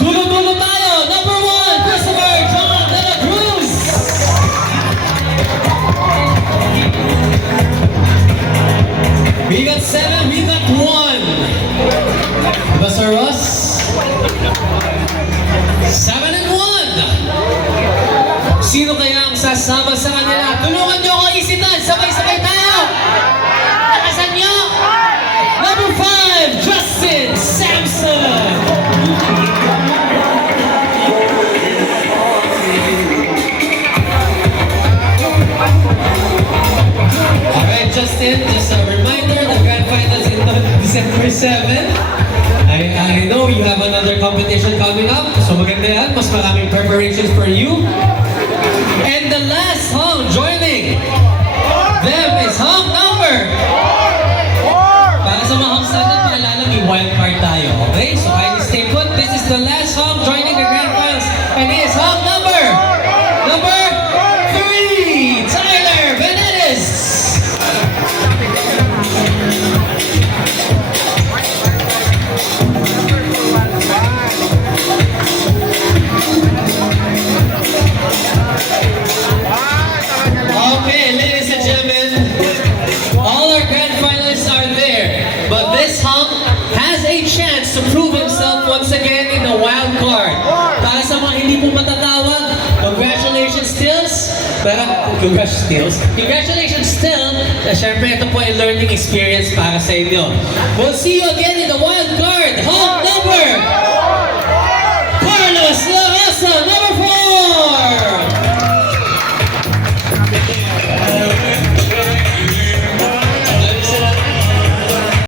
Dulo-dulo tayo. Number 1, Christopher John de la Cruz. We got 7, we got 1. Diba, Sir Ross? 7 and 1. Sino kaya ang sasama sa kanila? Tulungan niyo ako isitan. Sabay-sabay tayo. Nakasan niyo. Number 5, Justin Samson. Alright, Justin, just a reminder, the grand finals is on December 7. I know you have another competition coming up, so maganda yan. Mas maraming preparations for you. And the last home joining them is home number 4. Para sa mga homes natin, paalala may wild card tayo, okay? So kindly stay put. This is the last home joining the grand finals, and he is home number 3, Tyler Benedes. Okay, ladies and gentlemen, all our grand finalists are there, but this hunk has a chance to prove himself once again in the wild card. Para sa mga hindi po matatawag, congratulations stills. Congratulations still. Siyempre, ito po ay learning experience para sa inyo. We'll see you again in the wild card.